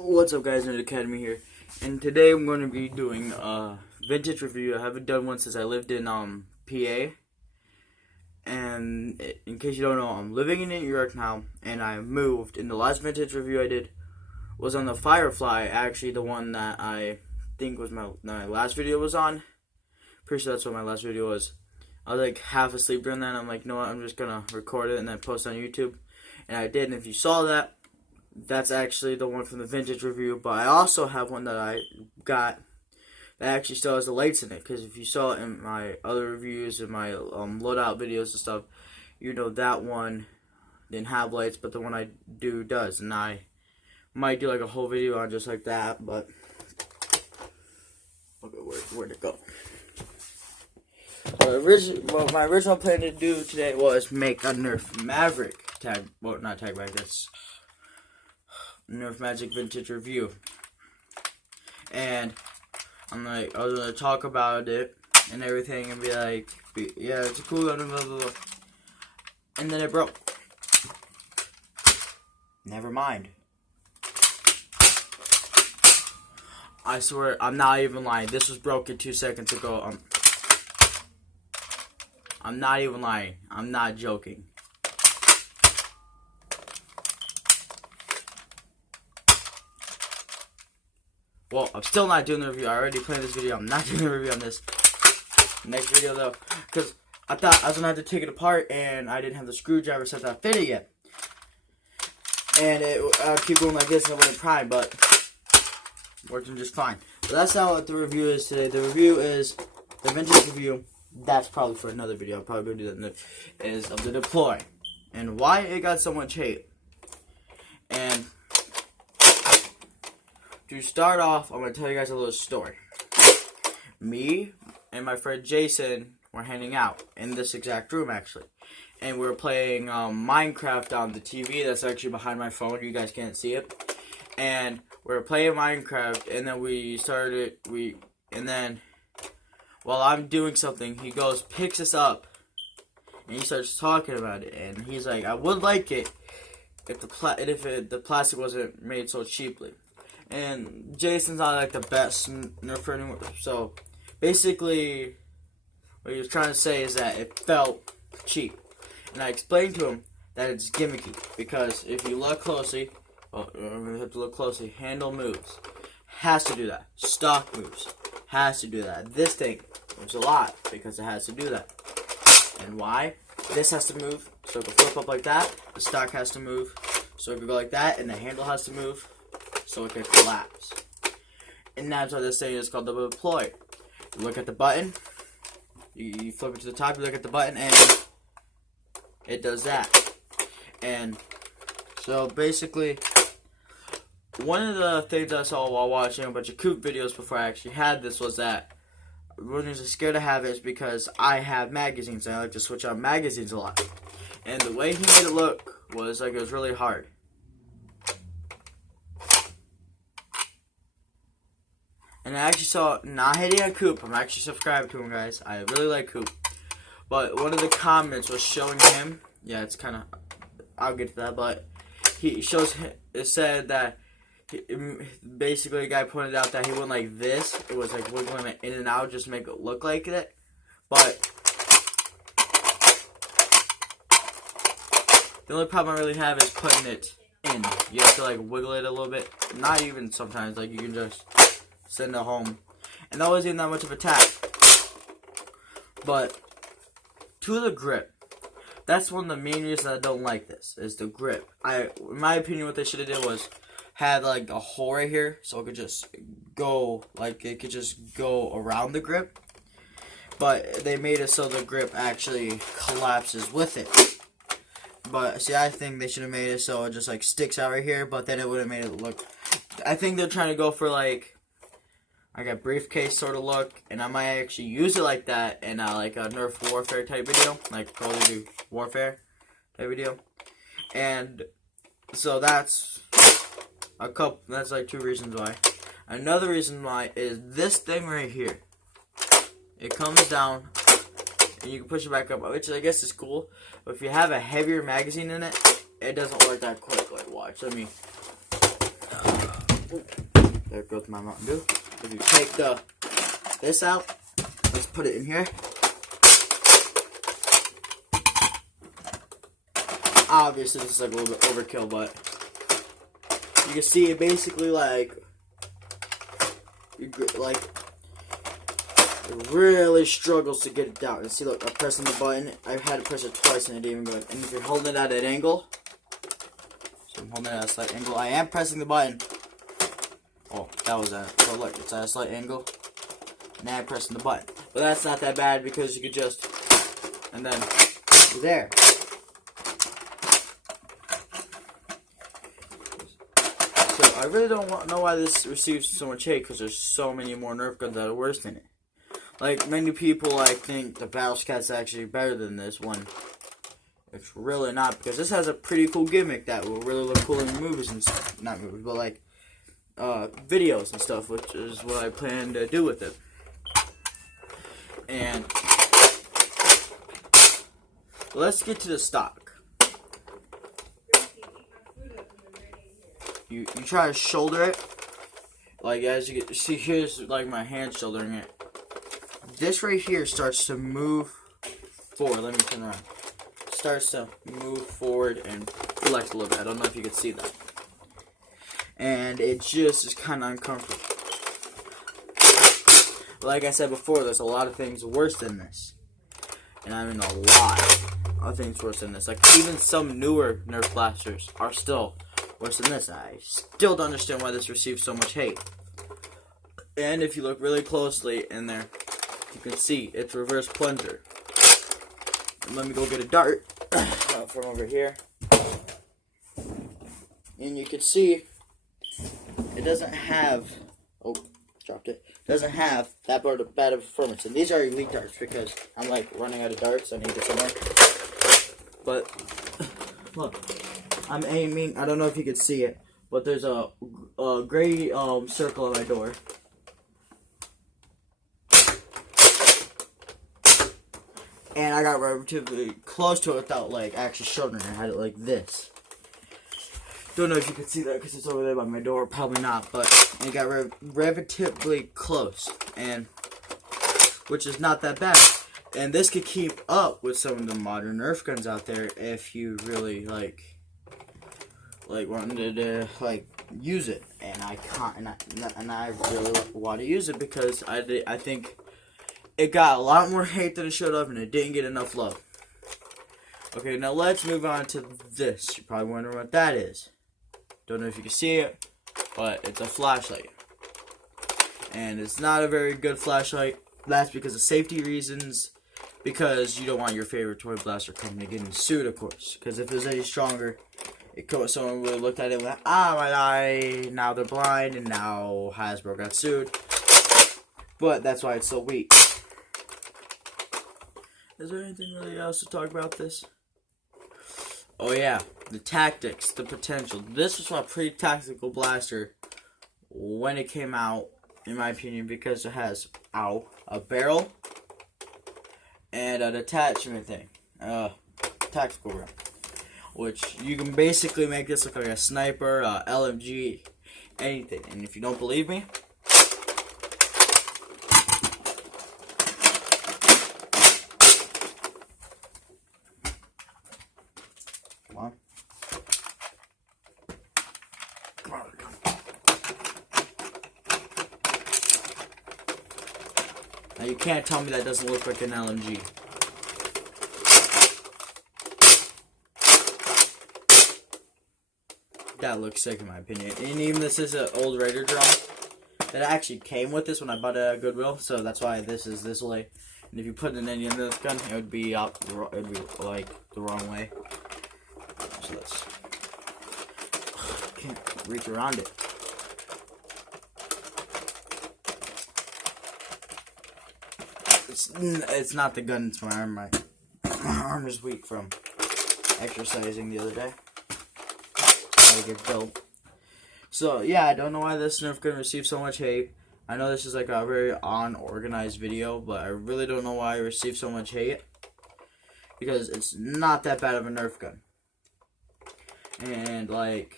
What's up, guys? Nerf Academy here, and today I'm going to be doing a vintage review. I haven't done one since I lived in PA, and in case you don't know, I'm living in New York now, and I moved. And the last vintage review I did was on the Firefly, actually the one that I think was my last video was on. Pretty sure that's what my last video was. I was like half asleep during that, and I'm like, you know what, I'm just gonna record it and then post on YouTube, and I did. And if you saw that, that's actually the one from the vintage review. But I also have one that I got that actually still has the lights in it, because if you saw it in my other reviews and my loadout videos and stuff, you know that one didn't have lights, but the one I do does. And I might do like a whole video on just like that, but okay, where'd it go? My original plan to do today was make a Nerf Maverick tag, well, not tag bag, that's Nerf Magic vintage review. And I was gonna talk about it and everything and be like, yeah, it's a cool gun, blah, blah, blah. And then it broke. Never mind. I swear, I'm not even lying. This was broken 2 seconds ago. I'm not even lying. I'm not joking. Well, I'm still not doing the review. I already played this video. I'm not doing the review on this next video, though, because I thought I was going to have to take it apart, and I didn't have the screwdriver set that fit it yet. And I would keep going like this, and it wouldn't prime, but working just fine. But that's not what the review is today. The review is the vintage review. That's probably for another video. I'm probably going to do that. Is of the Deploy and why it got so much hate. And to start off, I'm going to tell you guys a little story. Me and my friend Jason were hanging out in this exact room, actually. And we were playing Minecraft on the TV that's actually behind my phone. You guys can't see it. And we were playing Minecraft, and then and then while I'm doing something, he goes, picks us up, and he starts talking about it. And he's like, I would like it if the plastic wasn't made so cheaply. And Jason's not like the best Nerfer anymore. So basically, what he was trying to say is that it felt cheap. And I explained to him that it's gimmicky, because if you look closely, well, I'm gonna have to look closely. Handle moves, has to do that. Stock moves, has to do that. This thing moves a lot because it has to do that. And why? This has to move, so it can flip up like that. The stock has to move, so it can go like that, and the handle has to move, so it can collapse. And that's why this thing is called the Deploy. You look at the button, you flip it to the top, you look at the button, and it does that. And so basically, one of the things I saw while watching a bunch of Coop videos before I actually had this was that one reason I'm scared to have it is because I have magazines, and I like to switch out magazines a lot. And the way he made it look was like it was really hard. And I actually saw, not hating on Coop, I'm actually subscribed to him, guys. I really like Coop. But one of the comments was showing him, yeah, it's kind of, I'll get to that, but it said that, basically a guy pointed out that he went like this. It was like wiggling it in and out just to make it look like it. But the only problem I really have is putting it in. You have to like wiggle it a little bit. Not even sometimes, like you can just send it home. And that wasn't even that much of a tap. But to the grip, that's one of the main reasons I don't like this, is the grip. In my opinion, what they should have did was had like a hole right here, so it could just go, like it could just go around the grip. But they made it so the grip actually collapses with it. But see, I think they should have made it so it just like sticks out right here, but then it would have made it look, I think they're trying to go for like a briefcase sort of look, and I might actually use it like that in like a Nerf Warfare type video, like Call of Duty Warfare type video. And so that's like 2 reasons why. Another reason why is this thing right here. It comes down, and you can push it back up, which I guess is cool. But if you have a heavier magazine in it, it doesn't work that quick. Like, watch, let me There goes my Mountain Dew. If you take this out, let's put it in here. Obviously, this is like a little bit overkill, but you can see it basically like it really struggles to get it down. And see, look, I'm pressing the button. I've had to press it twice and it didn't even go. And if you're holding it at an angle, so I'm holding it at a slight angle. I am pressing the button. Oh, that was that. So look, it's at a slight angle. Now I'm pressing the button. But that's not that bad because you could just, and then there. So I really don't know why this receives so much hate, because there's so many more Nerf guns that are worse than it. Like, many people, I think the Battle Cat's actually better than this one. It's really not, because this has a pretty cool gimmick that will really look cool in movies and stuff. Not movies, but like videos and stuff, which is what I plan to do with it. And let's get to the stock. You try to shoulder it, like as you see, here's like my hand shouldering it. This right here starts to move forward. Let me turn around. Starts to move forward and flex a little bit. I don't know if you can see that. And it just is kind of uncomfortable. Like I said before, there's a lot of things worse than this. And I mean a lot of things worse than this. Like, even some newer Nerf blasters are still worse than this. I still don't understand why this receives so much hate. And if you look really closely in there, you can see it's reverse plunger. And let me go get a dart from over here. And you can see it doesn't have, oh, dropped it. Doesn't have that bad of performance. And these are elite darts because I'm like running out of darts. I need to get somewhere. But look, I'm aiming. I don't know if you can see it, but there's a gray circle on my door. And I got relatively close to it without like actually shouldering it. I had it like this. Don't know if you can see that because it's over there by my door. Probably not, but it got relatively close, and which is not that bad. And this could keep up with some of the modern Nerf guns out there if you really like wanted to like use it. And I can't, and I really want to use it because I think it got a lot more hate than it should have, and it didn't get enough love. Okay, now let's move on to this. You're probably wondering what that is. Don't know if you can see it, but it's a flashlight. And it's not a very good flashlight. That's because of safety reasons. Because you don't want your favorite toy blaster company getting sued, of course. Because if it was any stronger, someone would have looked at it and went, ah, my eye, now they're blind, and now Hasbro got sued. But that's why it's so weak. Is there anything really else to talk about this? Oh yeah, the tactics, the potential. This was a pretty tactical blaster when it came out, in my opinion, because it has, a barrel and an attachment thing, tactical round, which you can basically make this look like a sniper, LMG, anything. And if you don't believe me, come on. Now you can't tell me that doesn't look like an LMG. That looks sick in my opinion. And even this is an old Raider drum that actually came with this when I bought it at Goodwill, so that's why this is this way. And if you put an Indian in this gun, it would be like the wrong way. So let's. Can't reach around it. It's not the gun, it's my arm. My arm is weak from exercising the other day. I get built. So yeah, I don't know why this Nerf gun received so much hate. I know this is like a very unorganized video, but I really don't know why it received so much hate. Because it's not that bad of a Nerf gun. And like,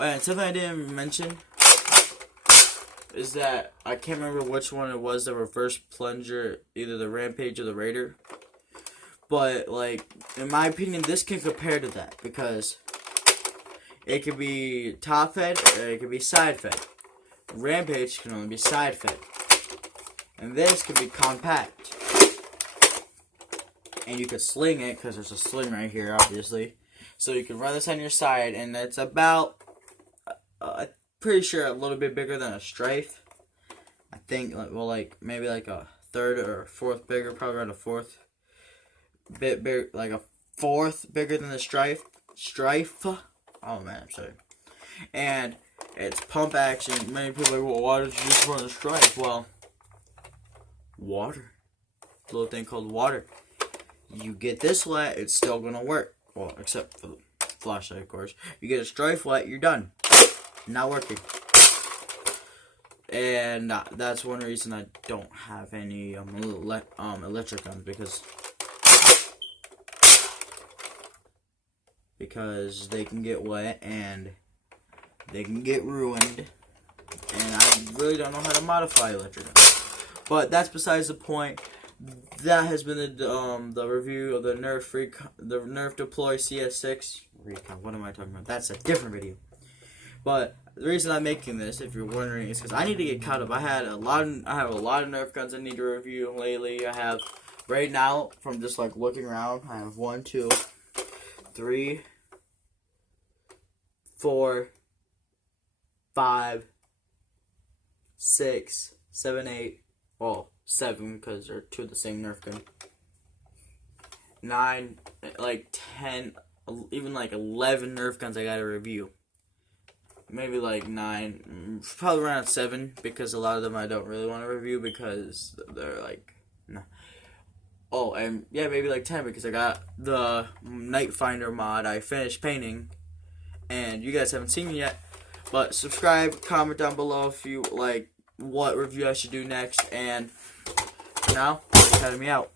And something I didn't mention is that I can't remember which one it was, the reverse plunger, either the Rampage or the Raider. But, like, in my opinion, this can compare to that because it could be top fed or it could be side fed. Rampage can only be side fed. And this can be compact. And you could sling it because there's a sling right here, obviously. So you can run this on your side, and it's about, pretty sure, a little bit bigger than a Strife. I think, well, like maybe like a third or fourth bigger, probably around a fourth. Bit bigger, like a fourth bigger than the Strife. Oh man, I'm sorry. And it's pump action. Many people are like, well, why did you just run a Strife? Well, water. A little thing called water. You get this wet, it's still gonna work. Well, except for the flashlight, of course. You get a Strife wet, you're done. Not working. And that's one reason I don't have any electric guns, because they can get wet and they can get ruined, and I really don't know how to modify electric guns. But that's besides the point. That has been the review of the Nerf Deploy CS6 Recon. What am I talking about? That's a different video. But the reason I'm making this, if you're wondering, is because I need to get caught up. I have a lot of Nerf guns I need to review lately. I have right now, from just like looking around, I have 1, 2, 3, 4, 5, 6, 7, 8. Well, 7 because they're 2 of the same Nerf gun. 9, like 10, even like 11 Nerf guns I gotta review. Maybe like 9, probably around 7, because a lot of them I don't really want to review because they're like, no. Oh, and yeah, maybe like 10 because I got the Night Finder mod I finished painting, and you guys haven't seen it yet. But subscribe, comment down below if you like what review I should do next, and for now, Academy out.